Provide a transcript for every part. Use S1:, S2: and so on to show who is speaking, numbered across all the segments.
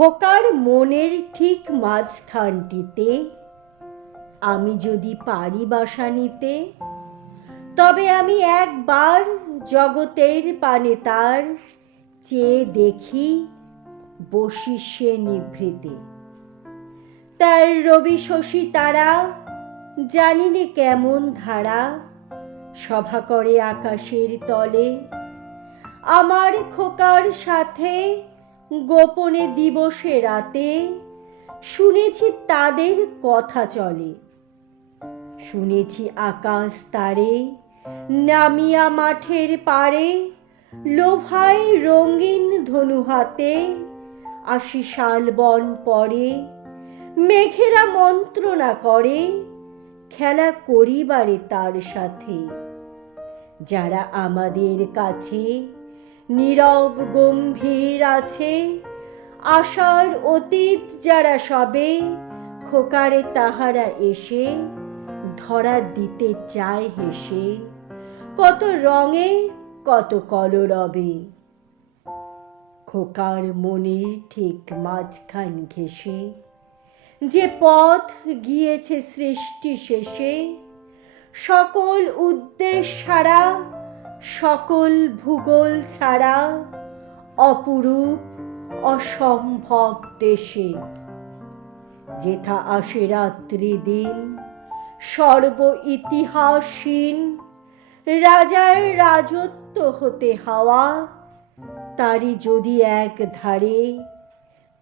S1: খোকার মনের ঠিক মাঝখানটিতে, আমি যদি পারি বাসা নিতে, তবে আমি একবার জগতের পানে তার চেয়ে দেখি বসি সে নিভৃতে। তার রবি শশী তারা জানিনে কেমন ধারা, সভা করে আকাশের তলে। আমার খোকার সাথে গোপনে দিবসে রাতে শুনেছি তাদের কথা চলে। শুনেছি আকাশ তারে নামিয়া মাঠের পারে লোভায় রঙিন ধনু হাতে আশি শাল বন পরে মেঘেরা মন্ত্রণা করে, খেলা করিবারে তার সাথে। যারা আমাদের কাছে নীরব গম্ভীর আছে। আশার অতীত যারা সবে, খোকারে তাহারা এসে ধরা দিতে চায় হেসে। কত রঙে, কত কলরবে। খোকার মনে ঠিক মাঝখান ঘেসে যে পথ গিয়েছে সৃষ্টি শেষে, সকল উদ্দেশ ছাড়া সকল ভূগোল ছাড়া অপরূপ, অসম্ভব দেশে। যেথা আসে রাত্রি দিন সর্ব ইতিহাসহীন রাজার রাজত্ব হতে হাওয়া তারি যদি এক ধারে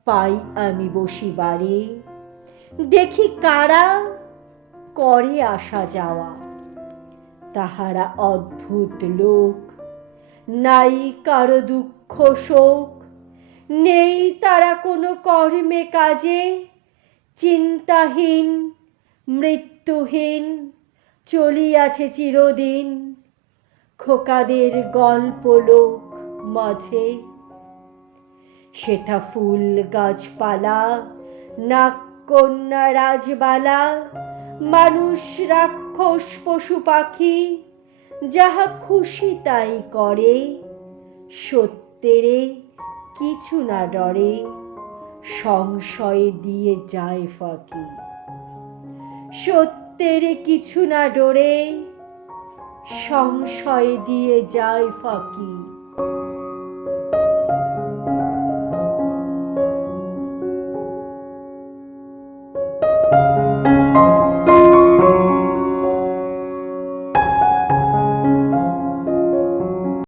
S1: পাই আমি বসি বাড়ি দেখি কারা করে আসা যাওয়া। তাহারা অদ্ভুত লোক। নাই কারও দুঃখ শোক, নেই তারা কোনো কর্মে কাজে। চিন্তাহীন, মৃত্যুহীন, চলিয়াছে চিরদিন খোকাদের গল্প লোক মাঝে। সেথা ফুল গাছপালা, নাক কন্যা রাজবালা, মানুষ রাক্ষস পশু পাখি, যাহা খুশি তাই করে। সত্যেরে কিছু না ডরে, সংশয়ে দিয়ে যায় ফাঁকি। সত্যের কিছু না ডরে, সংশয়ে দিয়ে যায় ফাঁকি।